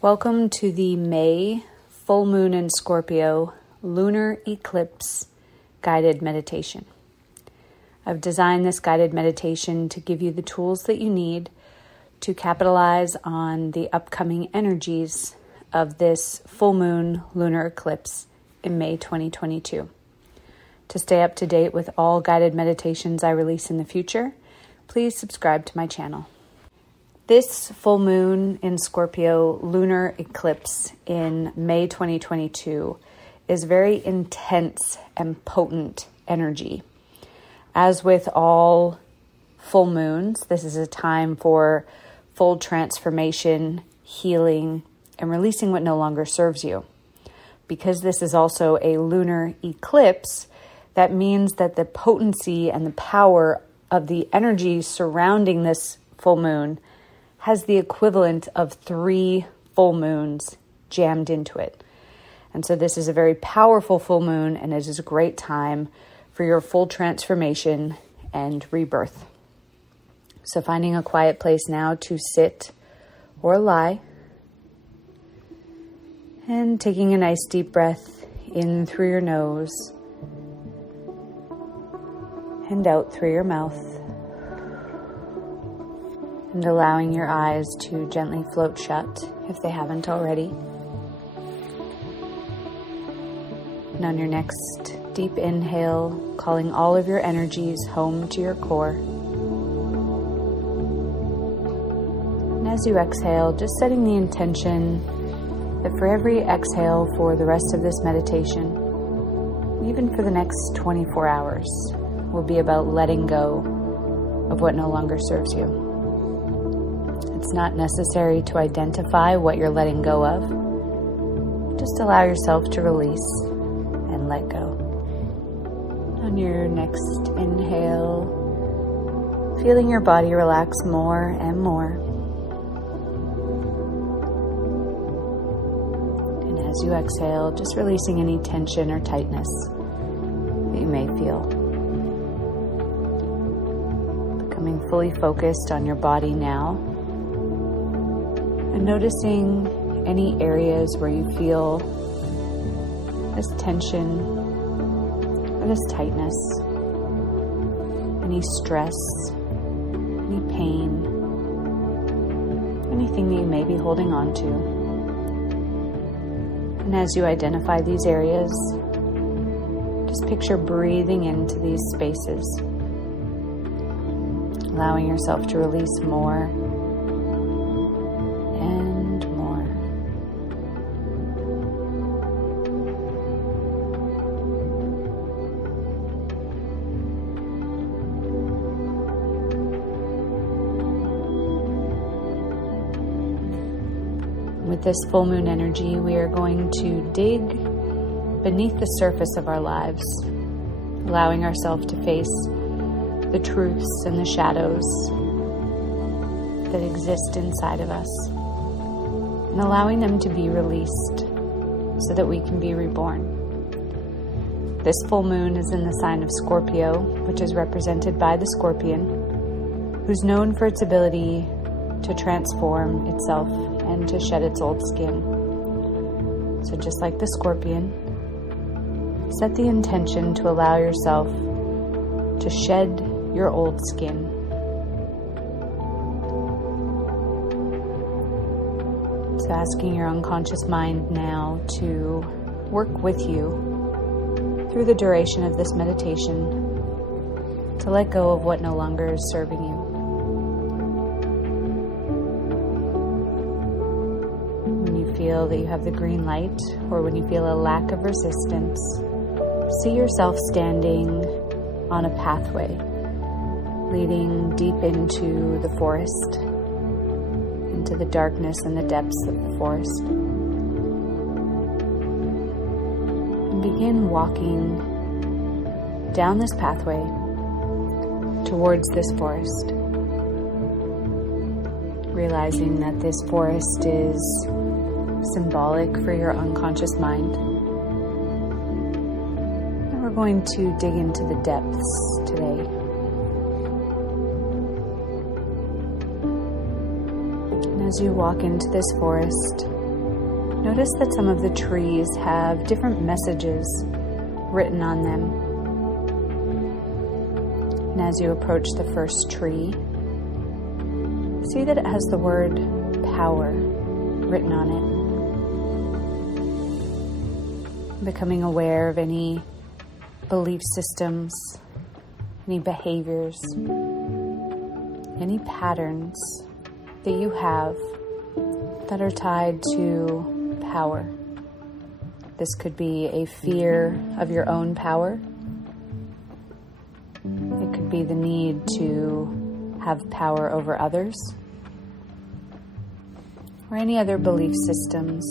Welcome to the May full moon in Scorpio lunar eclipse guided meditation. I've designed this guided meditation to give you the tools that you need to capitalize on the upcoming energies of this full moon lunar eclipse in May 2022. To stay up to date with all guided meditations I release in the future, please subscribe to my channel. This full moon in Scorpio lunar eclipse in May 2022 is very intense and potent energy. As with all full moons, this is a time for full transformation, healing, and releasing what no longer serves you. Because this is also a lunar eclipse, that means that the potency and the power of the energy surrounding this full moon has the equivalent of 3 full moons jammed into it. And so this is a very powerful full moon, and it is a great time for your full transformation and rebirth. So finding a quiet place now to sit or lie, and taking a nice deep breath in through your nose and out through your mouth. And allowing your eyes to gently float shut if they haven't already. And on your next deep inhale, calling all of your energies home to your core. And as you exhale, just setting the intention that for every exhale for the rest of this meditation, even for the next 24 hours, will be about letting go of what no longer serves you. It's not necessary to identify what you're letting go of. Just allow yourself to release and let go. On your next inhale, feeling your body relax more and more. And as you exhale, just releasing any tension or tightness that you may feel. Becoming fully focused on your body now. And noticing any areas where you feel this tension or this tightness, any stress, any pain, anything that you may be holding on to. And as you identify these areas, just picture breathing into these spaces, allowing yourself to release more and more. With this full moon energy, we are going to dig beneath the surface of our lives, allowing ourselves to face the truths and the shadows that exist inside of us, and allowing them to be released so that we can be reborn. This full moon is in the sign of Scorpio, which is represented by the scorpion, who's known for its ability to transform itself and to shed its old skin. So just like the scorpion, set the intention to allow yourself to shed your old skin. So asking your unconscious mind now to work with you through the duration of this meditation to let go of what no longer is serving you. When you feel that you have the green light, or when you feel a lack of resistance, see yourself standing on a pathway leading deep into the forest, into the darkness and the depths of the forest. And begin walking down this pathway towards this forest, realizing that this forest is symbolic for your unconscious mind. And we're going to dig into the depths today. And as you walk into this forest, Notice that some of the trees have different messages written on them. And as you approach the first tree, see that it has the word power written on it. Becoming aware of any belief systems, any behaviors, any patterns that you have that are tied to power. This could be a fear of your own power. It could be the need to have power over others, or any other belief systems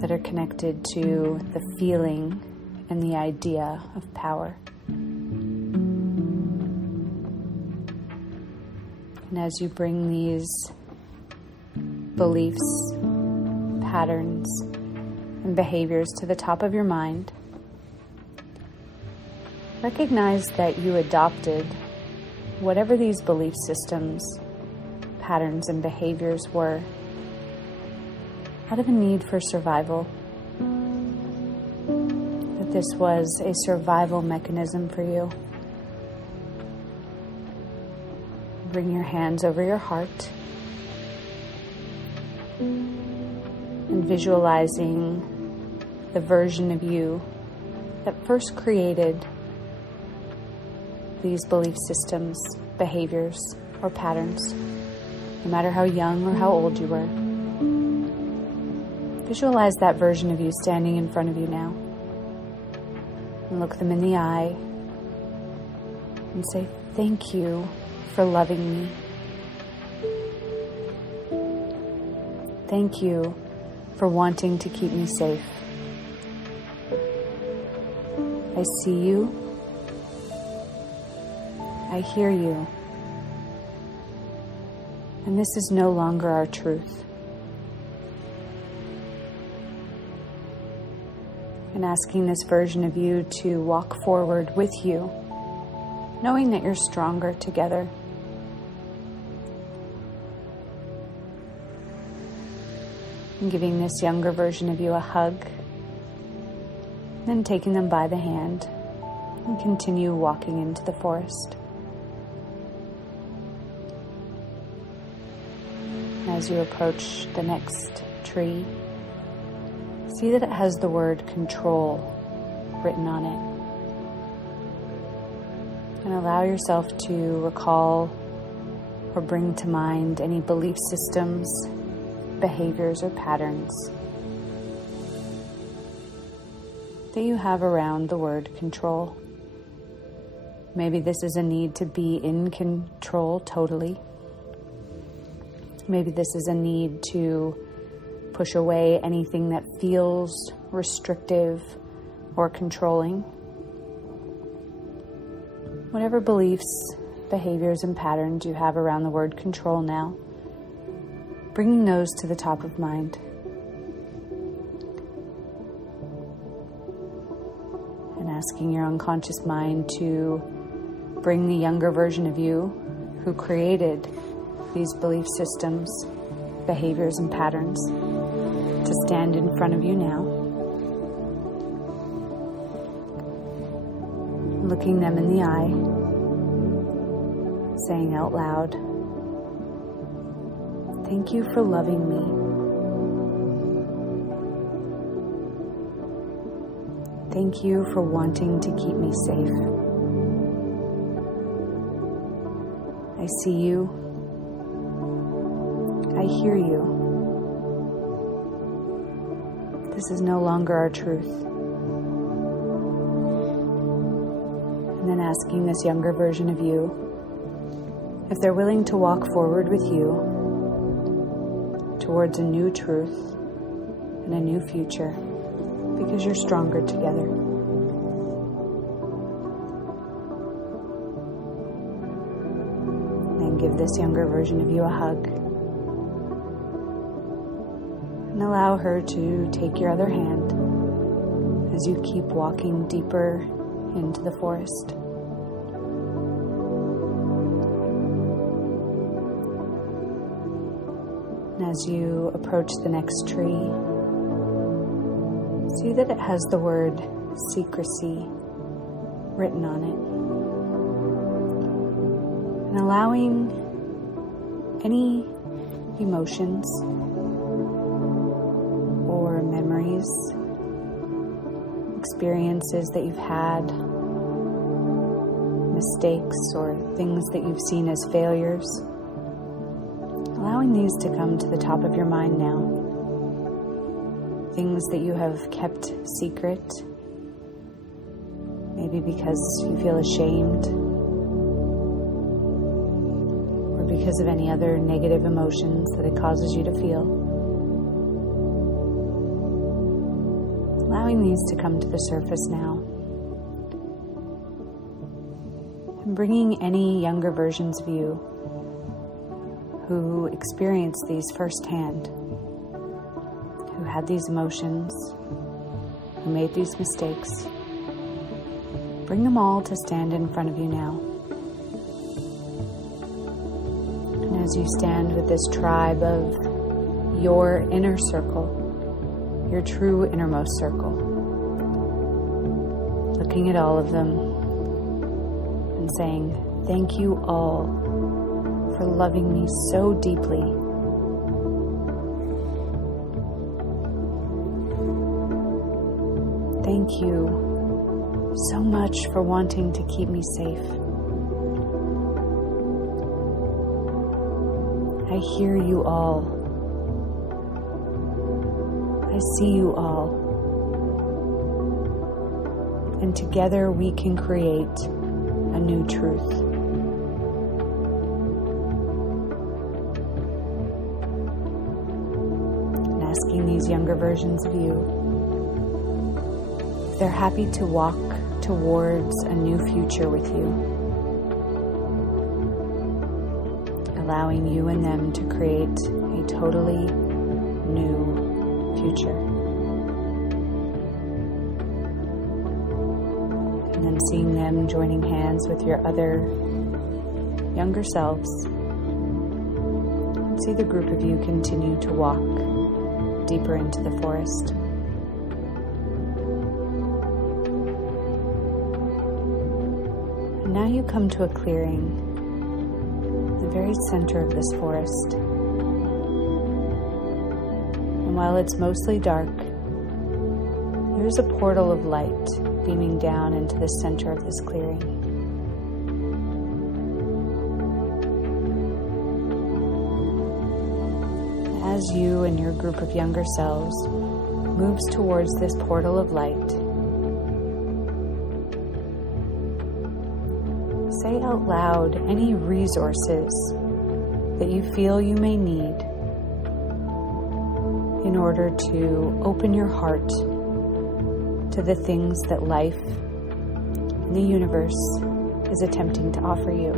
that are connected to the feeling and the idea of power. And as you bring these beliefs, patterns, and behaviors to the top of your mind, recognize that you adopted whatever these belief systems, patterns, and behaviors were out of a need for survival. That this was a survival mechanism for you. Bring your hands over your heart and visualizing the version of you that first created these belief systems, behaviors, or patterns, no matter how young or how old you were. Visualize that version of you standing in front of you now. And look them in the eye and say, "Thank you for loving me. Thank you for wanting to keep me safe. I see you. I hear you. And this is no longer our truth." And asking this version of you to walk forward with you, knowing that you're stronger together. And giving this younger version of you a hug, then taking them by the hand and continue walking into the forest. As you approach the next tree, see that it has the word control written on it. And allow yourself to recall or bring to mind any belief systems, behaviors, or patterns that you have around the word control. Maybe this is a need to be in control totally. Maybe this is a need to push away anything that feels restrictive or controlling. Whatever beliefs, behaviors, and patterns you have around the word control now, bringing those to the top of mind. And asking your unconscious mind to bring the younger version of you who created these belief systems, behaviors, and patterns to stand in front of you now. Looking them in the eye, saying out loud, "Thank you for loving me. Thank you for wanting to keep me safe. I see you. I hear you. This is no longer our truth." And then asking this younger version of you if they're willing to walk forward with you towards a new truth and a new future, because you're stronger together. And give this younger version of you a hug. And allow her to take your other hand as you keep walking deeper into the forest. And as you approach the next tree, See that it has the word secrecy written on it. And allowing any emotions or memories, experiences that you've had, mistakes or things that you've seen as failures, allowing these to come to the top of your mind now. Things that you have kept secret, maybe because you feel ashamed or because of any other negative emotions that it causes you to feel. Allowing these to come to the surface now. And bringing any younger versions of you who experienced these firsthand, who had these emotions, who made these mistakes. Bring them all to stand in front of you now. And as you stand with this tribe of your inner circle, your true innermost circle, looking at all of them and saying, "Thank you all for loving me so deeply. Thank you so much for wanting to keep me safe. I hear you all. I see you all. And together we can create a new truth." And asking these younger versions of you, they're happy to walk towards a new future with you, allowing you and them to create a totally new future. And then seeing them joining hands with your other younger selves, see the group of you continue to walk deeper into the forest. Now you come to a clearing in the very center of this forest. And while it's mostly dark, there's a portal of light beaming down into the center of this clearing. As you and your group of younger selves moves towards this portal of light, say out loud any resources that you feel you may need in order to open your heart to the things that life and the universe is attempting to offer you.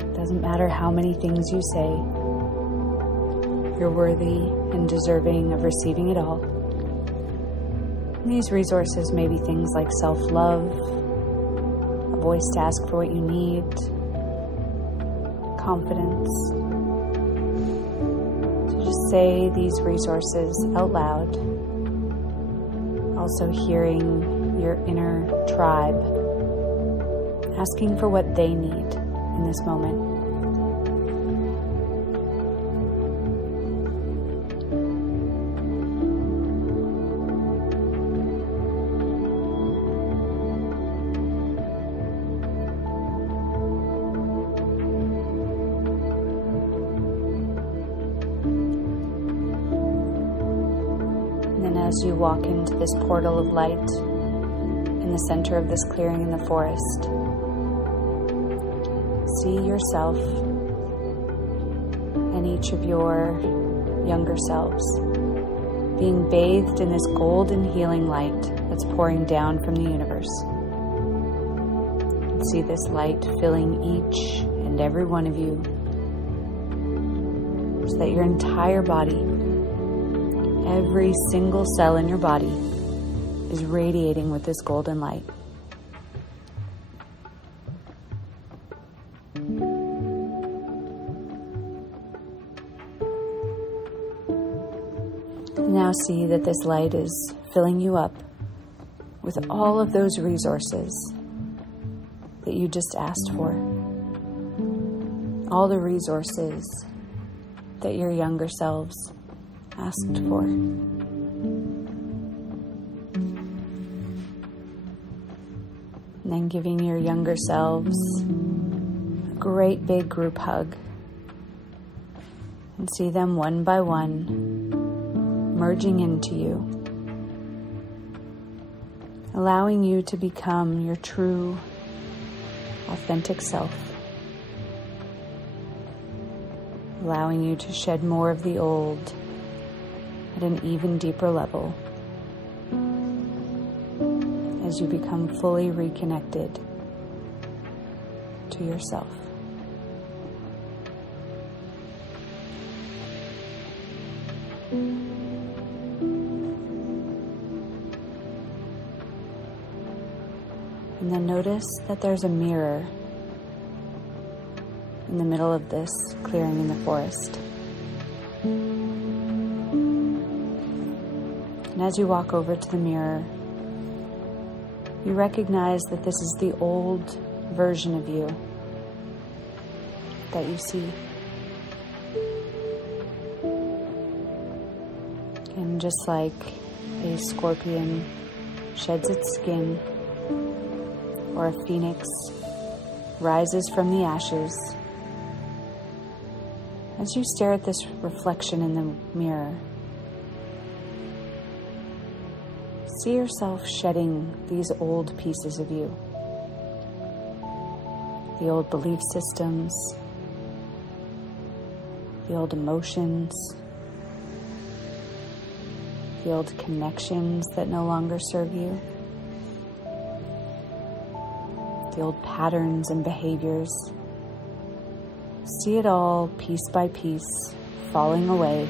It doesn't matter how many things you say, you're worthy and deserving of receiving it all. And these resources may be things like self-love, voice to ask for what you need, confidence. So just say these resources out loud, also hearing your inner tribe, asking for what they need in this moment. As you walk into this portal of light in the center of this clearing in the forest, see yourself and each of your younger selves being bathed in this golden healing light that's pouring down from the universe. And see this light filling each and every one of you so that your entire body, every single cell in your body, is radiating with this golden light. Now see that this light is filling you up with all of those resources that you just asked for. All the resources that your younger selves asked for. And then giving your younger selves a great big group hug. And see them one by one merging into you, allowing you to become your true, authentic self, allowing you to shed more of the old at an even deeper level as you become fully reconnected to yourself. And then notice that there's a mirror in the middle of this clearing in the forest. And as you walk over to the mirror, you recognize that this is the old version of you that you see. And just like a scorpion sheds its skin, or a phoenix rises from the ashes, as you stare at this reflection in the mirror, see yourself shedding these old pieces of you. The old belief systems, the old emotions, the old connections that no longer serve you, the old patterns and behaviors. See it all piece by piece falling away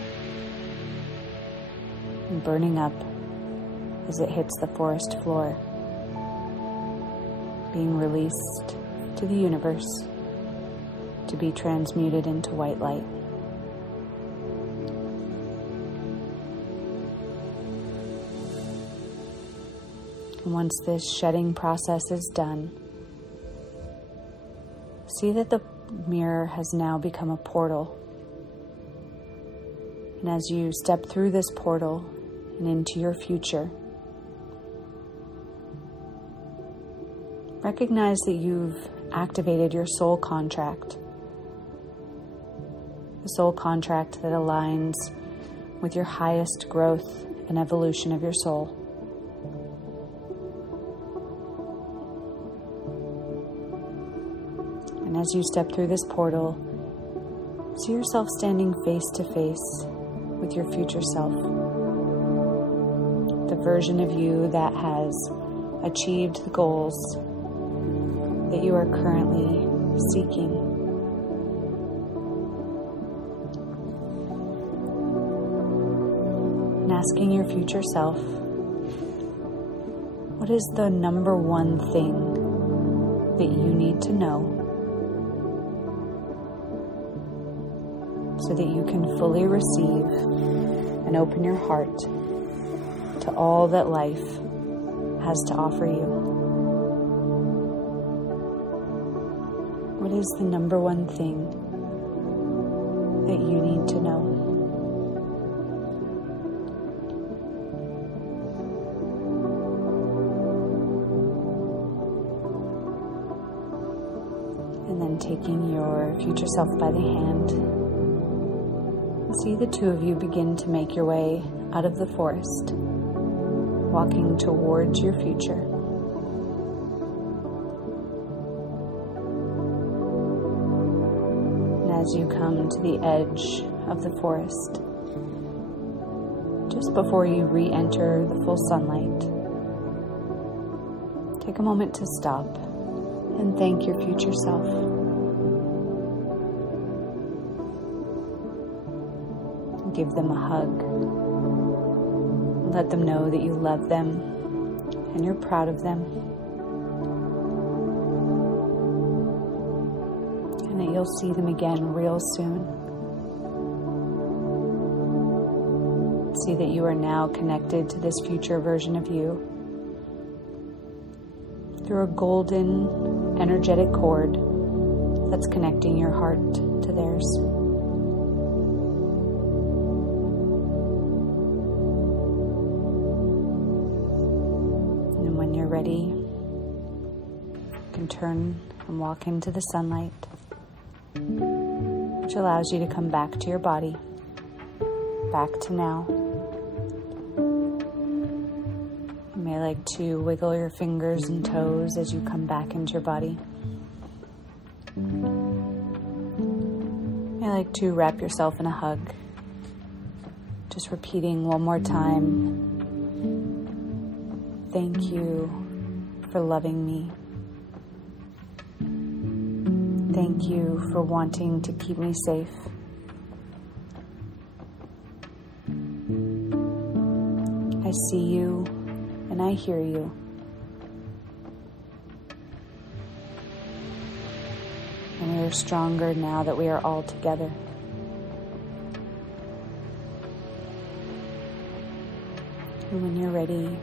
and burning up as it hits the forest floor, being released to the universe to be transmuted into white light. And once this shedding process is done, see that the mirror has now become a portal. And as you step through this portal and into your future, recognize that you've activated your soul contract. The soul contract that aligns with your highest growth and evolution of your soul. And as you step through this portal, see yourself standing face to face with your future self. The version of you that has achieved the goals that you are currently seeking. And asking your future self, what is the number one thing that you need to know so that you can fully receive and open your heart to all that life has to offer you? What is the number one thing that you need to know? And then taking your future self by the hand, see the two of you begin to make your way out of the forest, walking towards your future. And as you come to the edge of the forest, just before you re-enter the full sunlight, take a moment to stop and thank your future self. Give them a hug. Let them know that you love them and you're proud of them. And that you'll see them again real soon. see that you are now connected to this future version of you through a golden, energetic cord that's connecting your heart to theirs. And when you're ready, you can turn and walk into the sunlight, which allows you to come back to your body, back to now. You may like to wiggle your fingers and toes as you come back into your body. You may like to wrap yourself in a hug, just repeating one more time, thank you for loving me. Thank you for wanting to keep me safe. I see you and I hear you. And we are stronger now that we are all together. And when you're ready, you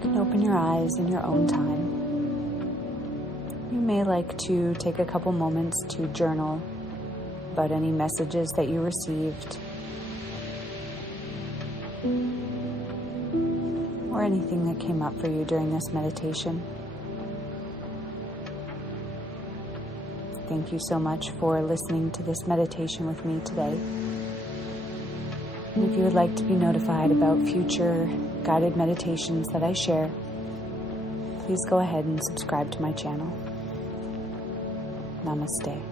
can open your eyes in your own time. You may like to take a couple moments to journal about any messages that you received or anything that came up for you during this meditation. Thank you so much for listening to this meditation with me today. And if you would like to be notified about future guided meditations that I share, please go ahead and subscribe to my channel. Namaste.